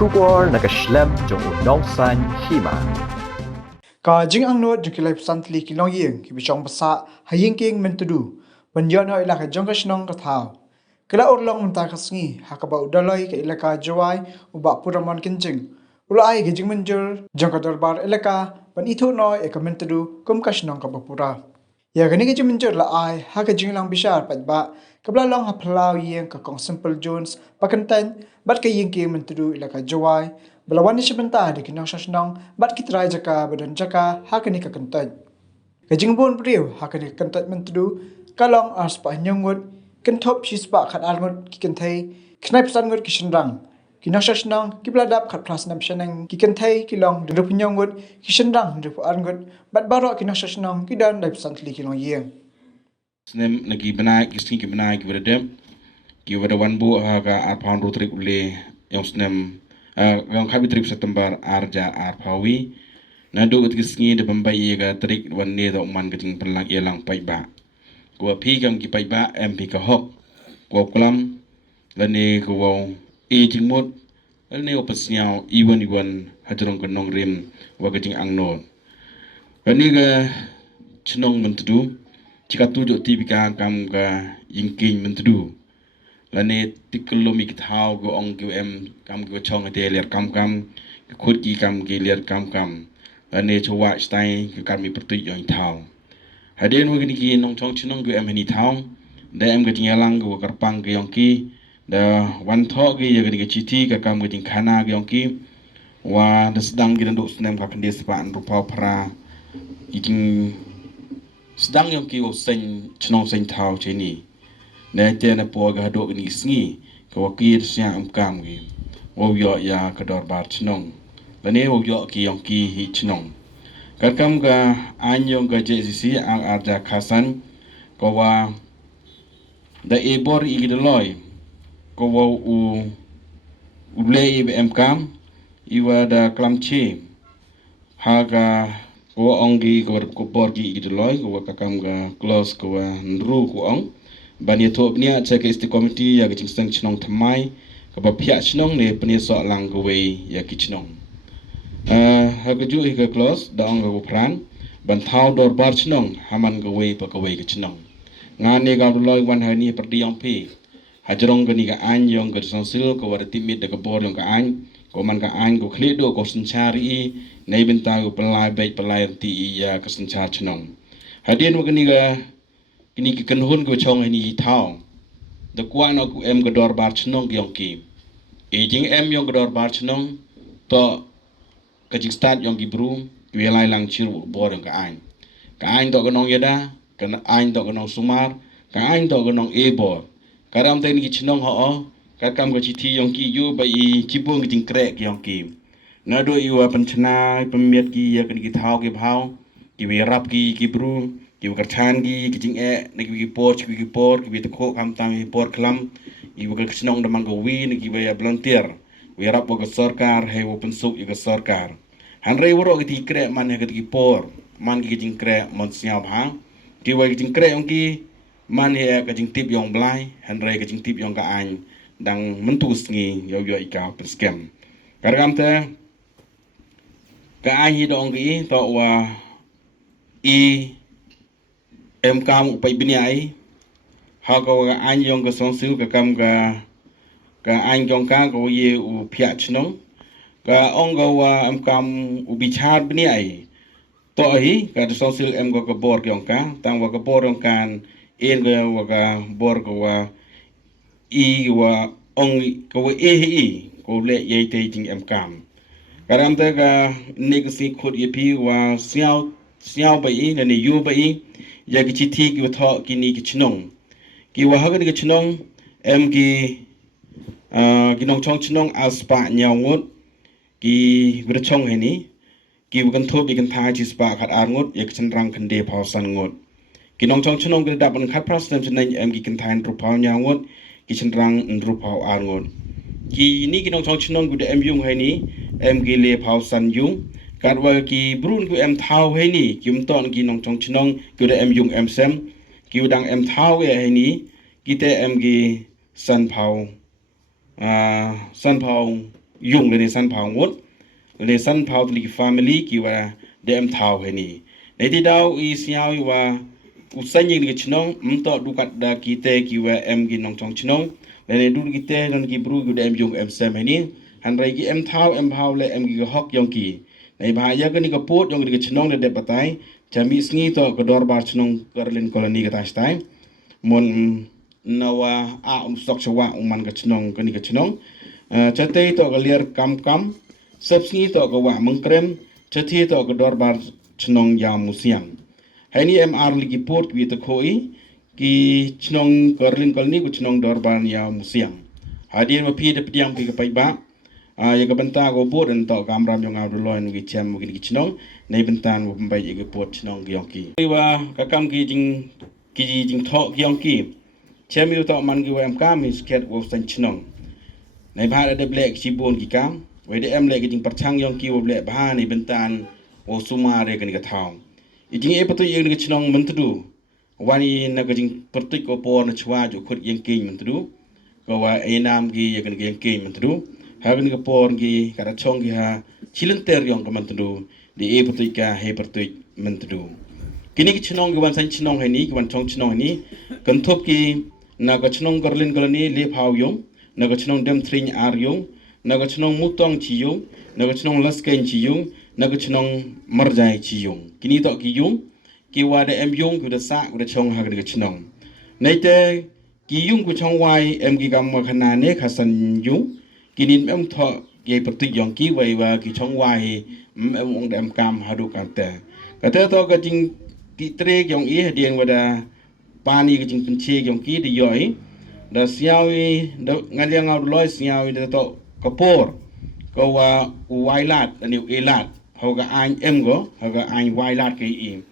Shubor nakaslem jong unongsan Hima. Ka jing ang nuat jong kilay pesantli kilong yeng ki bichong basa haying king Myntdu Mynjur no Elaka jong ka Shnong ka thao kila urlong mentar kasngi hakaba udaloi ka Elaka Jowai uba Pura mon kinjing ulai ki jing Mynjur jong ka Dorbar Elaka pan Ithuh no e ka Myntdu kum ka Shnong ka Pura ya gani ki jing Mynjur la ai ha ka jing lang bishar pat ba kabla long ha phalau yeng ka kong simple jones pakantan bat ka yeng ki Myntdu Elaka Jowai Belawan ni sebentar di kinong Shnong bat kitrai jaka badan jaka hakani ka kentat. Kajing bon priu hakani kentat Myntdu kalong ars pa nyongut kentop sispa khat alngut ki kentai knai pesan ngut ki shenrang. Kinong Shnong ki bladap khat plas nam shenang ki kentai kilong drup nyongut ki shenrang drup alngut bat baro kinong Shnong ki dan dai pesan tli kilong yeng. Snem lagi benaik kisni ki benaik ki berdem ki wada wanbu haga arpaun rutrik ule yang snem yang kami trip September arja arpawi nadu kisni de bambai ga trik wanne do man gating pelang elang paiba ko pi kam ki paiba mp ka hok ko klam lani ko e jingmut lani opasnyao iwan hajrong kanong rim wa gating angno lani ga Shnong Myntdu jika tujuh tipika kam ga yingking Myntdu lani tiklo mi kithau go ong kam go chong ate ler kam khut ki kam ki ler kam lani Jowai stai ki kam mi pertu yong thau haden wo gni ki nong chong Shnong go hani thau da ga tingalang go karpang ge yong ki da wan tho ge ya gni chiti ka kam go ting khana ge yong ki wa da sedang gi nduk snem ka kende sepan rupa pra iking sedang yong ki wo sen Shnong sen thau cheni na tena po ga do ni sngi ko ki sia kam gi wo yo ya ka Dorbar Shnong lani wo yo ki yong ki hi Shnong ka kam ga anyong ga jcc ang arja khasan ko wa da e bor i gidloy ko wo u le i kam i wa da klamchi ha ga ko ongi ko bor gi gidloy ko ka kam ga close ko wa nru ko ong bani thop nia check is the committee ya gaching sang Shnong thamai ka ba phya Shnong ne pani so lang go we ya ki Shnong ha ga ju ka close da ong go pran ban thau Dorbar Shnong haman go we pa ka we ki Shnong nga ne ga loi wan ha ni perdi yong pi hajrong ga ni ga an yong ga sang sil ko war timit da ka bor yong ka an ko man ka an go khli do ko sanchari nei benta go palai be palai ti ya ka sanchar Shnong hadien wo ga ni ga kini ki kanhun ko chong ni thao the kwa no ku em ga Dorbar Shnong yong ki e jing em yong ga Dorbar Shnong to ka jing start yong ki bru ki lai lang chiru bor ka ain to ga nong yada ka ain to ga nong sumar ka ain to ga nong e bor karam te ni ki Shnong ho ka kam ga chi thi yong ki yu ba i chi bung jing krek yong ki na do i wa panchna pamiat ki ya ki thao ki bhau ki we rap ki bru ki karchan gi kijing ne ki por ki ko kam tam ki por klam i wa Shnong damang go wi ne ki ba volunteer wi rap wa sarkar he wo pensuk i sarkar han rei wo ro ki kre man he ki por man ki kijing kre mon sia bha ki wa kijing kre ong ki man he ka jing tip yong blai han rei ka jing tip yong ka an dang mentu sngi yo i ka scam kargam te ka an hi dong gi to wa i em kam pai bini ai ha ko ga an yong ga song siu ka kam ga an yong ka ko ye u phya Shnong ka ong ga wa em kam u bi char bini ai to hi ka song siu em ga bor yong ka tang wa ga bor yong kan en ga wa ga bor ko wa i wa ong ko e ko le ye te jing em kam karam ta ga ne ga si khot ye pi wa siao bai ne yu bai ya ki chithi ki tho ki ni ki Shnong ki wa ha ki Shnong em ki nong chong Shnong aspa nyawngut ki br chong he ni ki kan tho bi kan tha chi spa khat ar ngut ya chen rang kan de phau san ngut ki nong chong Shnong ki da ban khat pras nem chen em ki kan thain ru phau nyawngut ki chen rang ru phau ar ngut ki ni ki nong chong Shnong gu de em yung he ni em ki le phau san yung karwa ki brun ku em thau he ni kim ton ki nong chong Shnong ku de em yung em sem ki dang em thau he ni ki te em ki san phau yung le san phao ngot le san phao tli family ki wa dem thao he ni nei ti dau I siao wa usan yin ki chnong mto dukat da ki te ki wa em ki nong chong chnong le du ki te non ki bru ki dem yung em sem he ni han rai ki em thao em phao le em ki hok yong ki nei ba ya ka ni ka pot yong ki chnong le de patai chami sngi to ko Dorbar chnong karlin koloni ka tas tai mon nawa a sok chawa man ka chnong ka ni ka chnong chate to ka ler kam subsngi to ka wa mengkrem chati to ka Dorbar chnong ya musiam hai ni MR ligi port wi to khoi ki chnong karlin koloni ku chnong Dorbar ya musiam hadir ma pi de pdiam pi ka pai ba ya ka banta go bot en to kamram yong au loin wi chem ki chnong nei bentan wo bai ye port chnong gyong ki wa ka kam ki jing tho gyong ki chem yu to man gi wem kam is ket wo san chnong nei ba de blek chi bon ki kam we de em le ki jing parchang yong ki wo blek ba nei bentan wo suma re kan ka thau I jing e patu ye ni chnong Myntdu wani na ka jing pertik ko por na chwa ju khut yeng king Myntdu ko wa e nam gi ye kan yeng king Myntdu ha kan ka por gi ka chong gi ha chilen ter yong ka Myntdu di e patu ka he pertik Myntdu kini ki chnong gi wan san chnong he ni ki wan chong chnong ni kan thop ki na ka chnong karlin koloni le phau yong na ka chnong dem thring ar yong na ka chnong mutong chi yong na ka chnong lasken chi yong na ka chnong marjai chi yong kini to ki yong ki wa de em yong ku da sa ku da chong ha ka chnong nei te ki yong ku chong wai em ki gam ma khana ne khasan yong kini em tho ye pertik yong ki wai wa ki chong wai em ong dem kam ha du ka te to ka jing ti tre yong I dien wa da pani ka jing pinche yong ki di yoi da siawi da ngaliang au loi siawi da to kapor ko wa wailat ani elat ho ga an em go ho ga an wailat ke I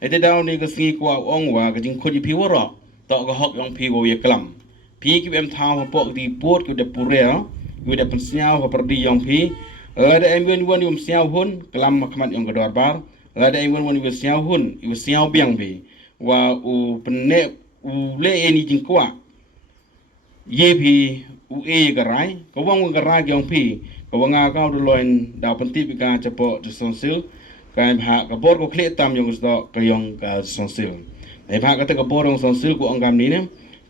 e te daw ni ka singi ko ong wa ka jing khoji pi wo ro to ga hok yong pi go ye klam pi ki em thao po di pot ku de Pura ku de pen siaw ho perdi yong pi da em wen won yum siaw hun klam ma khamat yong ga Dorbar da em wen wi siaw hun I siaw biang bi wa u penne u le eni jing kwa ye bi u e ga rai ko wong ga ra gyong pi ko wanga ka do loin da panti bi ka chapo de sonsil ka ha ka bor ko khle tam yong sto ka yong ka sonsil nei ba ka te ka bor yong sonsil ko angam ni ne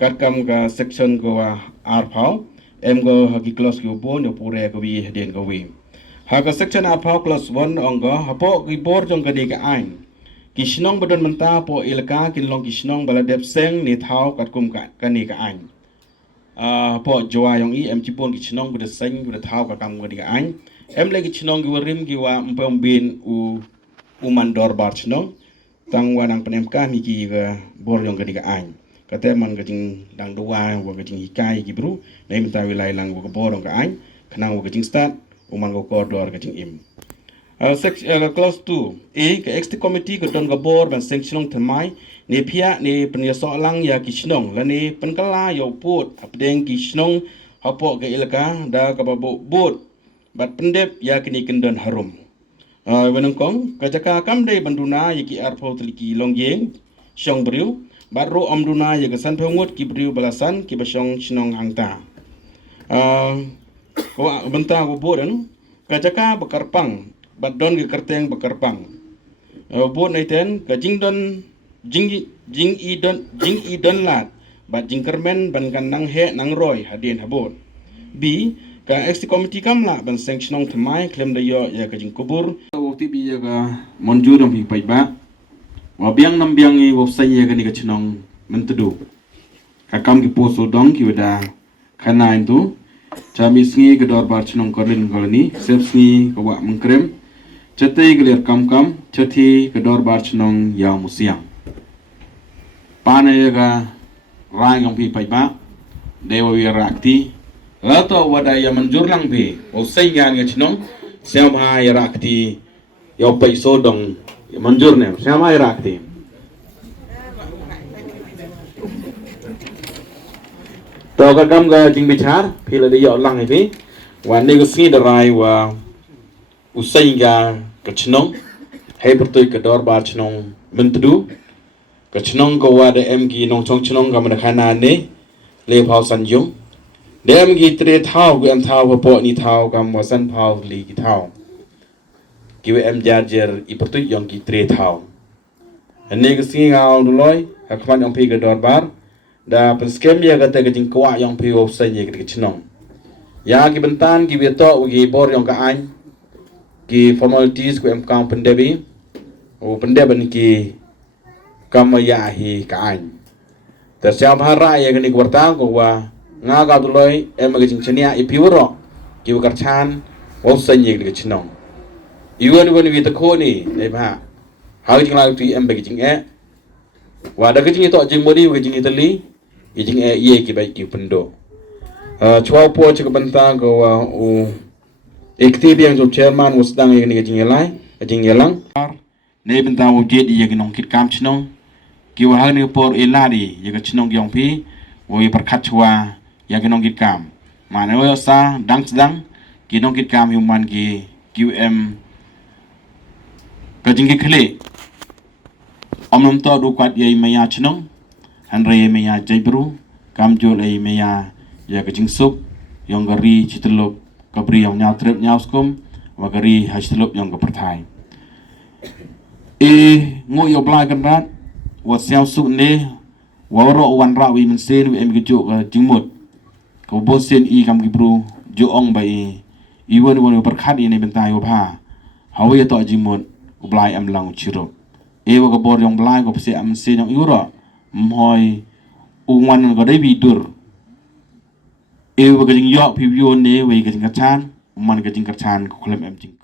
kat kam ka section ko ar phau em go ha ki close ko bon yo pure ko wi den ko wi ha ka section ar phau close 1 ong go ha po ki bor jong ka ni ka ain ki Shnong badon menta po Elaka kin long ki Shnong baladep seng ni thau kat kum ka ni ka ain po Jowai yong I em chipon ki Shnong bu de seng bu de thau ka kam ka ni ka ain em le ki Shnong ki warim ki wa mpom bin u man Dorbar Shnong tang wa nang penem ka mi ki ga bor yong ka ni ka ain ka te man ka jing dang do wa ka jing hikai ki bru nei menta wilai lang ka bor ka ain kanang ka jing start man ko dor ka jing im clause 2 e ka ex committee ko don ga bor ban sanction thamai ne phia ne pnya so lang ya ki Shnong la ne pankala yo pot apdeng ki Shnong hapo ga Elaka da ka bot bat pendep ya kini kendon harum wenang kong ka jaka kam dei banduna ya ki arpho ki longyeng shong briu bat ro amduna ya ga san phongot ki briu balasan ki basong Shnong hangta ko benta go bodan ka jaka bakarpang bat don ge kerteng bakarpang bot nei ten ka jing i don lat bat jing kermen ban kan nang he nang roi hadien habot b ka ex committee kam la ban sanction thamai klem da yo ya ka jing kubur wo ti bi ya ga Mynjur dom hi pai ba wa biang nam biang I wo sai ya ga ni ka Shnong Myntdu ka kam ki poso dong ki wada khana intu chami sngi ka Dorbar Shnong korlin koloni sep sngi ka wa mengkrem chate gler kam chati ka Dorbar Shnong ya musiang pane ga rang yong pi pai ba dewa wi rakti lato wada ya Mynjur lang pi o sai gan ga Shnong siam ha ya rakti yo pai so dong Mynjur ne siam ha ya rakti to ka gam ga jing bichar pi la de yo lang pi wan ne ga sni da rai wa usai ga ka Shnong he pertoi ka Dorbar Shnong Myntdu ka Shnong ko wa de em gi nong chong Shnong ga ma khana ne le phau san yong Dem gi tre thau gu em thau po ni thau kam wasan phau li gi thau. Ki em jarjer I pertu yang gi tre thau. Ane ke singi ngau duloi hakman yang pi ke Dorbar da penskem ya kata ke jing kwa yang pi opsen ye ke Shnong. Ya ki bentan ki beto gi bor yang ka an ki formalities ku em kam pendebi o pendeban ki kam ya hi ka an. Tersiap hara ya ke ni kwartang ko wa nga ga duloi em ke jing chenia I pi woro ki wa karchan opsen ye ke Shnong. Iwan wi ta ko ni nei ba hal jing la tu em be jing wa da ke jing to jing modi ke jing itali I jing ye ki bai ki pendo chua po che ke banta ko wa u ekti yang jo chairman was dang ye ni ke jing lai jing yelang nei banta wo je di ye ke nong kit kam Shnong ki wa hal ni por eladi ye ke Shnong yong pi wo ye perkat chua ya ke nong kit kam mana wo sa dang sedang ki nong kit kam human ki QM kajing ki khale omnom to du kwat ye maya Shnong han re maya jaibru kam jol ai maya ya kajing sup yang gari chitelop kabri yang nyau trip nyau skum wa gari hashtelop yang keperthai ngo yo blai kan rat wa siao su ne wa ro wan ra wi men sen wi em ki jo jingmut ko bo sen kam ki bru jo ong bai won perkhat ne bentai wa pha hawi to jingmut blai am lang chiro wa ko bor yang blai ko pse am sen yang yura mhoi wan ko dai bi dur wa ka jing yo pi yo ne we ka jing ka chan man ka jing ka chan ko klem em jing